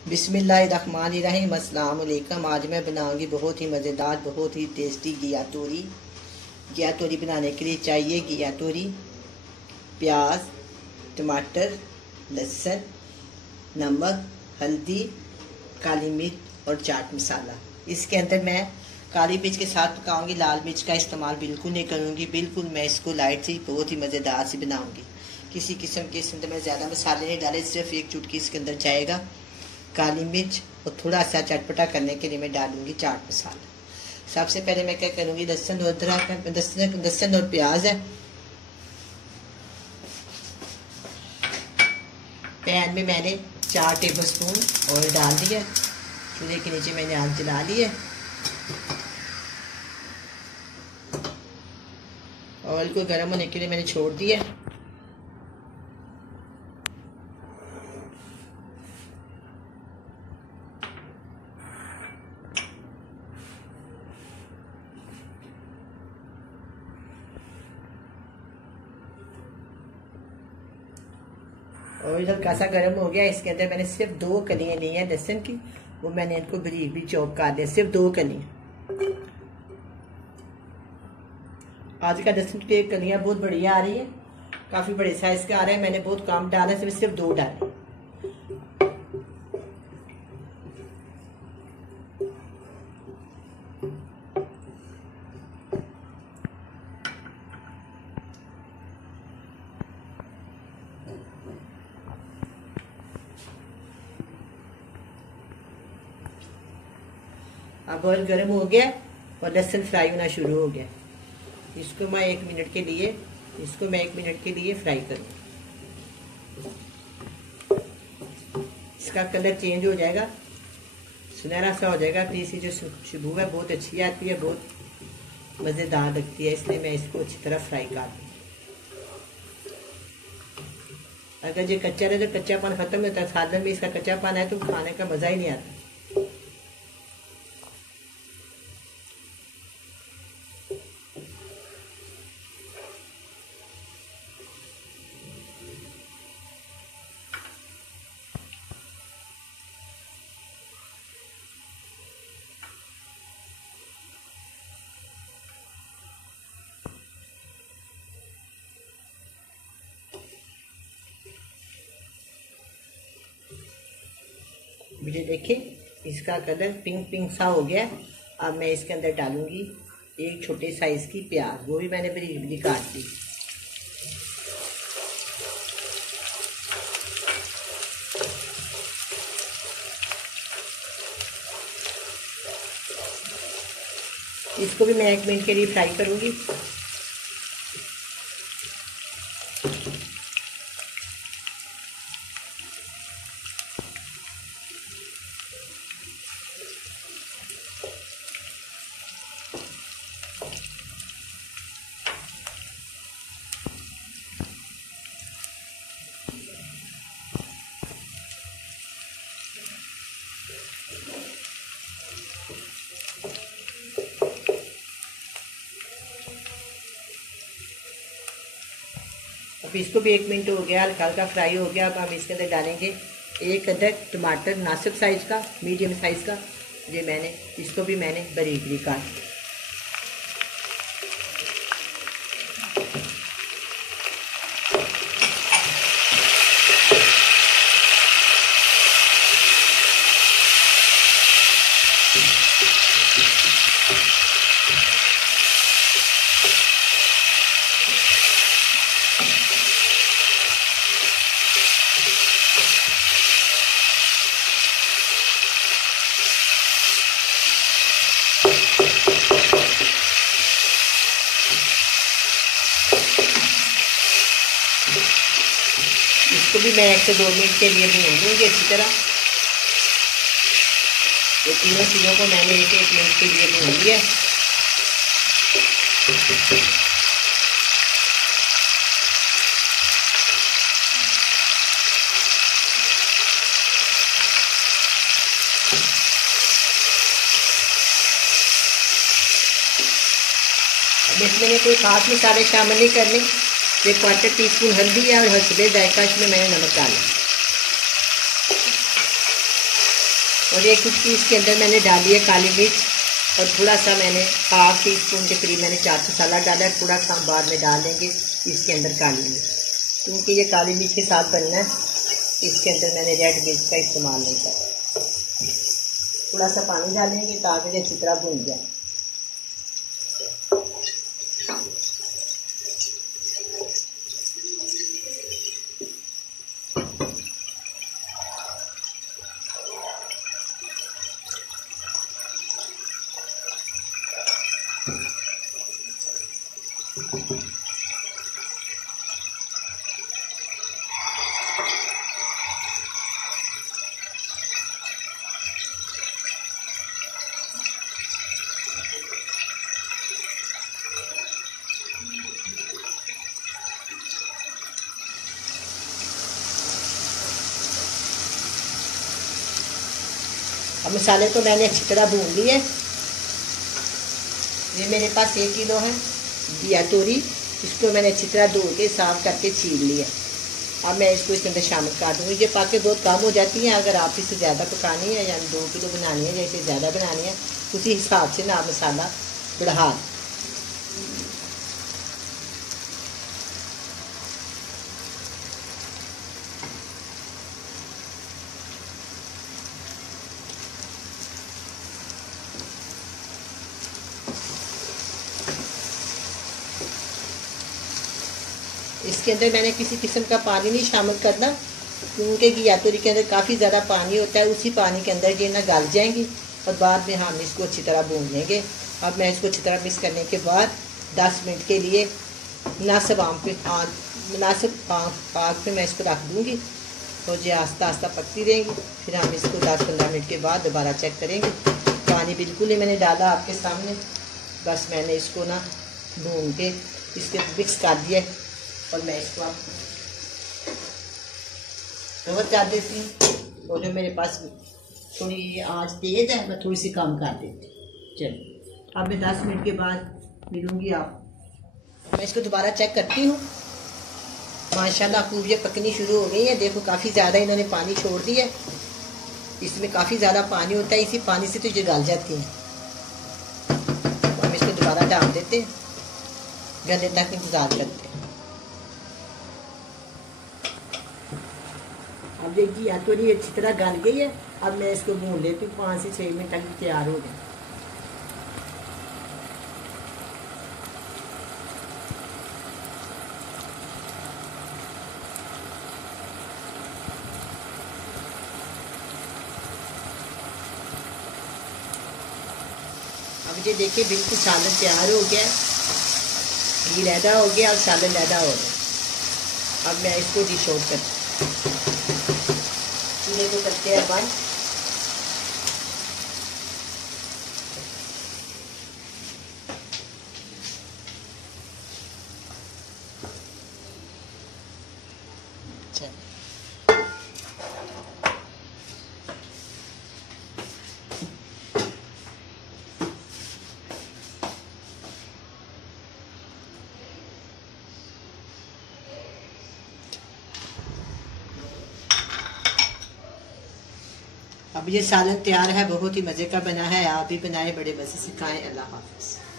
बिस्मिल्लाहिर्रहमानिर्रहीम। अस्सलाम वालेकुम। आज मैं बनाऊंगी बहुत ही मज़ेदार, बहुत ही टेस्टी घिया तोरी। घिया तोरी बनाने के लिए चाहिए घिया तोरी, प्याज, टमाटर, लहसुन, नमक, हल्दी, काली मिर्च और चाट मसाला। इसके अंदर मैं काली मिर्च के साथ पकाऊंगी, लाल मिर्च का इस्तेमाल बिल्कुल नहीं करूंगी। बिल्कुल मैं इसको लाइट से बहुत ही मज़ेदार से बनाऊंगी। किसी किस्म के इसके अंदर मैं ज़्यादा मसाले नहीं डाले, सिर्फ एक चुटकी इसके अंदर जाएगा काली मिर्च और थोड़ा सा चटपटा करने के लिए मैं डालूंगी चाट मसाला। सबसे पहले मैं क्या करूंगी, लहसुन और अदरक, लहसुन और प्याज है। पैन में मैंने 4 टेबल स्पून ऑयल डाल दिया। चूल्हे के नीचे मैंने आग जला ली है। ऑयल को गर्म होने के लिए मैंने छोड़ दिया। ऑयल हल्का सा गर्म हो गया। इसके अंदर मैंने सिर्फ 2 कलियां ली हैं लहसुन की, वो मैंने इनको बारीक भी चॉप कर दिया, सिर्फ 2 कलियां। आज का लहसुन की कलियां बहुत बढ़िया आ रही है, काफी बड़े साइज का आ रहा है। मैंने बहुत कम डाला, सिर्फ 2 डाले। अब ऑयल गर्म हो गया और लहसुन फ्राई होना शुरू हो गया। इसको मैं 1 मिनट के लिए फ्राई करूँगी। इसका कलर चेंज हो जाएगा, सुनहरा सा हो जाएगा, तो इसकी जो खुशबू है बहुत अच्छी आती है, बहुत मज़ेदार लगती है। इसलिए मैं इसको अच्छी तरह फ्राई कर दूँ। अगर ये कच्चा रहे तो कच्चापन खत्म होता है, सालन में इसका कच्चापन है तो खाने का मज़ा ही नहीं आता। मुझे देखें इसका कलर पिंक पिंक सा हो गया। अब मैं इसके अंदर डालूंगी एक छोटे साइज की प्याज, वो भी मैंने बारीक बारीक काट ली। इसको भी मैं 1 मिनट के लिए फ्राई करूंगी। अब इसको भी 1 मिनट हो गया, हल्का हल्का फ्राई हो गया। अब हम इसके अंदर डालेंगे 1 अदद टमाटर, नासिक साइज का, मीडियम साइज का। इसको भी मैंने बारीक बारीक काट। इसको भी मैं 1 से 2 मिनट के लिए भून लूँगी अच्छी तरह। ये तीनों चीज़ों को मैंने 1-1 मिनट के लिए भून लिया। अब इसमें मैंने कोई खास मसाले शामिल नहीं करने। 1/4 टीस्पून हल्दी है और हसबे जायका इसमें मैंने नमक डाला। और एक चुटकी इसके अंदर मैंने डाली है काली मिर्च, और थोड़ा सा मैंने हाफ टी स्पून के करीब मैंने चाट मसाला डाला है। थोड़ा सा हम बाद में डाल देंगे इसके अंदर काली मिर्च, क्योंकि ये काली मिर्च के साथ बनना है। इसके अंदर मैंने रेड मिर्च का इस्तेमाल नहीं किया। थोड़ा सा पानी डालेंगे ताकि ये अच्छी तरह भून जाए। अब मसाले तो मैंने अच्छी तरह भून लिए। ये मेरे पास 1 किलो है घिया तोरी, इसको मैंने अच्छी तरह धो के साफ करके छील लिया। अब मैं इसको इसके अंदर शामिल कर दूँगी। ये पाके बहुत कम हो जाती हैं। अगर आप इसे ज़्यादा पकानी है, यानी 2 किलो बनानी है या इसे ज़्यादा बनानी है, उसी हिसाब से ना आप मसाला बढ़ा। इसके अंदर मैंने किसी किस्म का पानी नहीं शामिल करना, क्योंकि घिया तोरी के अंदर काफ़ी ज़्यादा पानी होता है। उसी पानी के अंदर ये ना गल जाएंगी और बाद में हम इसको अच्छी तरह भून लेंगे। अब मैं इसको अच्छी तरह मिक्स करने के बाद 10 मिनट के लिए मुनासिब आग पे मैं इसको रख दूँगी और ये आस्ता आस्ता पकती रहेंगी। फिर हम इसको 10-15 मिनट के बाद दोबारा चेक करेंगे। पानी बिल्कुल नहीं मैंने डाला आपके सामने, बस मैंने इसको ना भून के इसके मिक्स कर दिया। और मैं इसको आप कवर कर देती हूँ। और जो मेरे पास थोड़ी आंच तेज़ है, मैं थोड़ी सी कम कर देती हूँ। चलिए, अब मैं 10 मिनट के बाद मिलूँगी आप। मैं इसको दोबारा चेक करती हूँ। माशाल्लाह खूब ये पकनी शुरू हो गई है। देखो काफ़ी ज़्यादा इन्होंने पानी छोड़ दिया है। इसमें काफ़ी ज़्यादा पानी होता है, इसी पानी से तो ये गल जाती हैं। हम इसको दोबारा डाल देते हैं, गलने तक इंतज़ार करते हैं। अब ये घिया तोरी अच्छी तरह गल गई है। अब मैं इसको भून लेती हूँ, 5 से 6 मिनट तक तैयार हो जाए। अब ये देखिए बिल्कुल सालन तैयार हो गया, घी लैदा हो गया और सालन लैदा हो गया। अब मैं इसको डिश आउट करती हूँ। चूल्हे को करते हैं बंद। अब ये सालन तैयार है, बहुत ही मज़े का बना है। आप भी बनाए, बड़े मज़े से खाएं। अल्लाह हाफ़िज़।